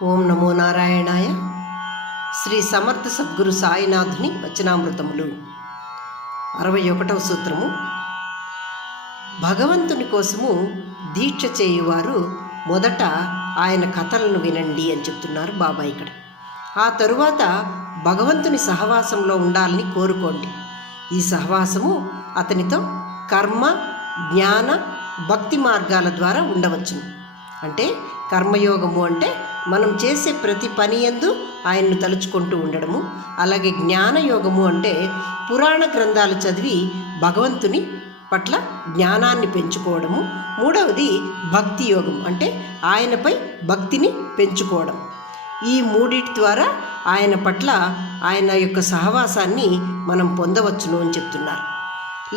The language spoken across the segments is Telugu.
ఓం నమో నారాయణాయ. శ్రీ సమర్థ సద్గురు సాయినాథుని వచనామృతములు. 61వ సూత్రము. భగవంతుని కోసము దీక్ష చేయువారు మొదట ఆయన కథలను వినండి అని చెప్తున్నారు బాబా ఇక్కడ. ఆ తరువాత భగవంతుని సహవాసంలో ఉండాలని కోరుకోండి. ఈ సహవాసము అతనితో కర్మ, జ్ఞాన, భక్తి మార్గాల ద్వారా ఉండవచ్చును. అంటే కర్మయోగము అంటే మనం చేసే ప్రతి పని యందు ఆయన్ను తలుచుకుంటూ ఉండడము. అలాగే జ్ఞానయోగము అంటే పురాణ గ్రంథాలు చదివి భగవంతుని పట్ల జ్ఞానాన్ని పెంచుకోవడము. మూడవది భక్తి యోగం అంటే ఆయనపై భక్తిని పెంచుకోవడం. ఈ మూడిటి ద్వారా ఆయన పట్ల ఆయన యొక్క సహవాసాన్ని మనం పొందవచ్చును అని చెప్తున్నారు.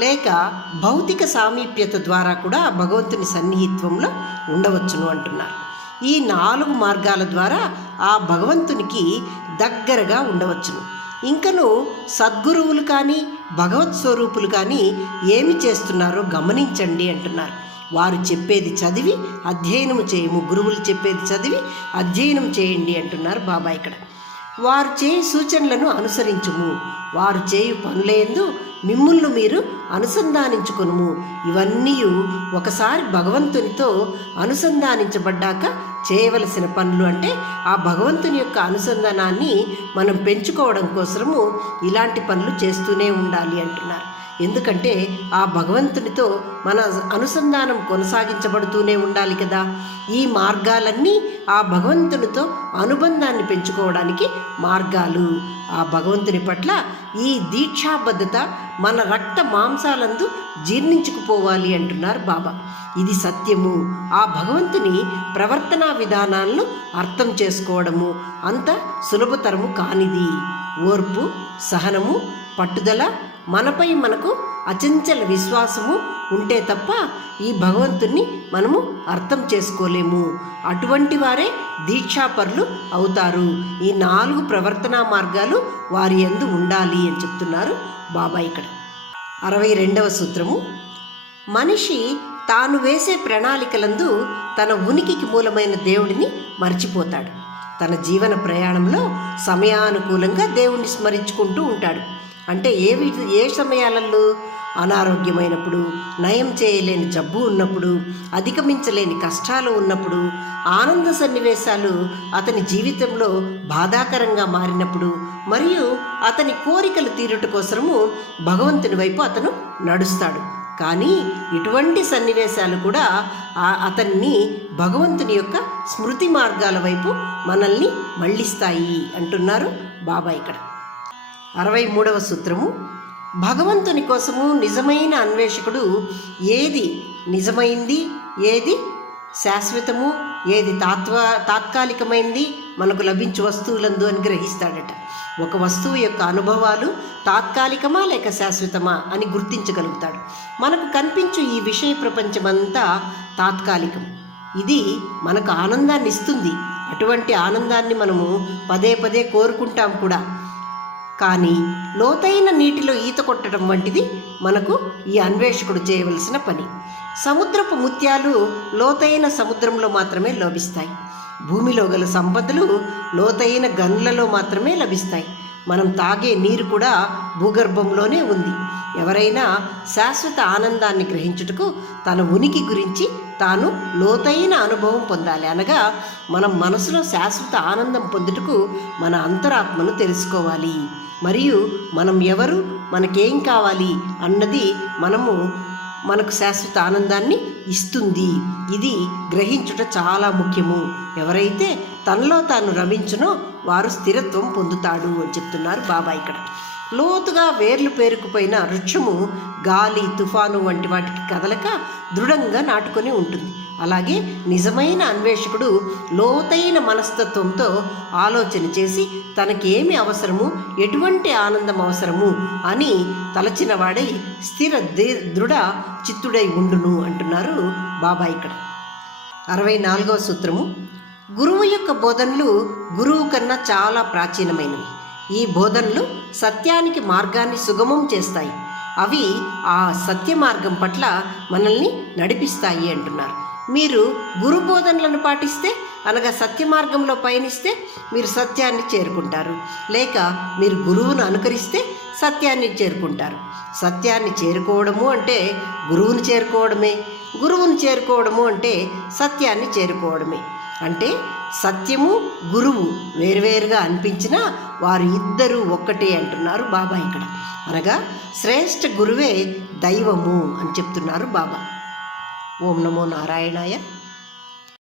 లేక భౌతిక సామీప్యత ద్వారా కూడా భగవంతుని సన్నిహిత్వంలో ఉండవచ్చును అంటున్నారు. ఈ 4 మార్గాల ద్వారా ఆ భగవంతునికి దగ్గరగా ఉండవచ్చును. ఇంకను సద్గురువులు కానీ భగవత్ స్వరూపులు కానీ ఏమి చేస్తున్నారో గమనించండి అంటున్నారు. వారు చెప్పేది చదివి అధ్యయనం చేయము, గురువులు చెప్పేది చదివి అధ్యయనం చేయండి అంటున్నారు బాబా ఇక్కడ. వారు చేయు సూచనలను అనుసరించుము, వారు చేయు పనులందు మిమ్ములను మీరు అనుసంధానించుకొనుము. ఇవన్నీ ఒకసారి భగవంతునితో అనుసంధానించబడ్డాక చేయవలసిన పనులు. అంటే ఆ భగవంతుని యొక్క అనుసంధానాన్ని మనం పెంచుకోవడం కోసము ఇలాంటి పనులు చేస్తూనే ఉండాలి అంటున్నారు. ఎందుకంటే ఆ భగవంతునితో మన అనుసంధానం కొనసాగించబడుతూనే ఉండాలి కదా. ఈ మార్గాలన్నీ ఆ భగవంతునితో అనుబంధాన్ని పెంచుకోవడానికి మార్గాలు. ఆ భగవంతుని పట్ల ఈ దీక్షాబద్ధత మన రక్త మాంసాలందు జీర్ణించుకుపోవాలి అంటున్నారు బాబా. ఇది సత్యము. ఆ భగవంతుని ప్రవర్తనా విధానాలను అర్థం చేసుకోవడము అంత సులభతరము కానిది. ఓర్పు, సహనము, పట్టుదల, మనపై మనకు అచంచల విశ్వాసము ఉంటే తప్ప ఈ భగవంతుణ్ణి మనము అర్థం చేసుకోలేము. అటువంటి వారే దీక్షాపరులు అవుతారు. ఈ 4 ప్రవర్తనా మార్గాలు వారి యందు ఉండాలి అని చెప్తున్నారు బాబా ఇక్కడ. 62వ సూత్రము. మనిషి తాను వేసే ప్రణాళికలందు తన ఉనికికి మూలమైన దేవుడిని మర్చిపోతాడు. తన జీవన ప్రయాణంలో సమయానుకూలంగా దేవుణ్ణి స్మరించుకుంటూ ఉంటాడు. అంటే ఏ సమయాలలో? అనారోగ్యమైనప్పుడు, నయం చేయలేని జబ్బు ఉన్నప్పుడు, అధిగమించలేని కష్టాలు ఉన్నప్పుడు, ఆనంద సన్నివేశాలు అతని జీవితంలో బాధాకరంగా మారినప్పుడు, మరియు అతని కోరికలు తీరుట కోసము భగవంతుని వైపు అతను నడుస్తాడు. కానీ ఇటువంటి సన్నివేశాలు కూడా అతన్ని భగవంతుని యొక్క స్మృతి మార్గాల వైపు మనల్ని మళ్ళిస్తాయి అంటున్నారు బాబా ఇక్కడ. 63వ సూత్రము. భగవంతుని కోసము నిజమైన అన్వేషకుడు ఏది నిజమైంది, ఏది శాశ్వతము, ఏది తాత్కాలికమైంది మనకు లభించు వస్తువులందు అని గ్రహిస్తాడట. ఒక వస్తువు యొక్క అనుభవాలు తాత్కాలికమా లేక శాశ్వతమా అని గుర్తించగలుగుతాడు. మనకు కనిపించు ఈ విషయ ప్రపంచమంతా తాత్కాలికం. ఇది మనకు ఆనందాన్ని ఇస్తుంది. అటువంటి ఆనందాన్ని మనము పదే పదే కోరుకుంటాం కూడా. కానీ లోతైన నీటిలో ఈత కొట్టడం వంటిది మనకు ఈ అన్వేషకుడు చేయవలసిన పని. సముద్రపు ముత్యాలు లోతైన సముద్రంలో మాత్రమే లభిస్తాయి. భూమిలో గల సంపదలు లోతైన గనులలో మాత్రమే లభిస్తాయి. మనం తాగే నీరు కూడా భూగర్భంలోనే ఉంది. ఎవరైనా శాశ్వత ఆనందాన్ని గ్రహించుటకు తన ఉనికి గురించి తాను లోతైన అనుభవం పొందాలి. అనగా మనం మనసులో శాశ్వత ఆనందం పొందుటకు మన అంతరాత్మను తెలుసుకోవాలి. మరియు మనం ఎవరు, మనకేం కావాలి అన్నది మనకు శాశ్వత ఆనందాన్ని ఇస్తుంది. ఇది గ్రహించుట చాలా ముఖ్యము. ఎవరైతే తనలో తాను రమించునో వారు స్థిరత్వం పొందుతాడు అని చెప్తున్నారు బాబా ఇక్కడ. లోతుగా వేర్లు పేరుకుపోయిన వృక్షము గాలి, తుఫాను వంటి వాటికి కదలక దృఢంగా నాటుకొని ఉంటుంది. అలాగే నిజమైన అన్వేషకుడు లోతైన మనస్తత్వంతో ఆలోచన చేసి తనకేమి అవసరము, ఎటువంటి ఆనందం అవసరము అని తలచిన వాడై స్థిర దృఢ చిత్తుడై ఉండును అంటున్నారు బాబా ఇక్కడ. 64వ సూత్రము. గురువు యొక్క బోధనలు గురువు కన్నా చాలా ప్రాచీనమైనవి. ఈ బోధనలు సత్యానికి మార్గాన్ని సుగమం చేస్తాయి. అవి ఆ సత్య మార్గం పట్ల మనల్ని నడిపిస్తాయి అంటున్నారు. మీరు గురు బోధనలను పాటిస్తే అనగా సత్య మార్గంలో పయనిస్తే మీరు సత్యాన్ని చేరుకుంటారు, లేక మీరు గురువును అనుకరిస్తే సత్యాన్ని చేరుకుంటారు. సత్యాన్ని చేరుకోవడము అంటే గురువుని చేరుకోవడమే, గురువుని చేరుకోవడము అంటే సత్యాన్ని చేరుకోవడమే. అంటే సత్యము గురువు వేరువేరుగా అనిపించినా వారు ఇద్దరూ ఒక్కటే అంటున్నారు బాబా ఇక్కడ. అనగా శ్రేష్ఠ గురువే దైవము అని చెప్తున్నారు బాబా. ఓం నమో నారాయణాయ.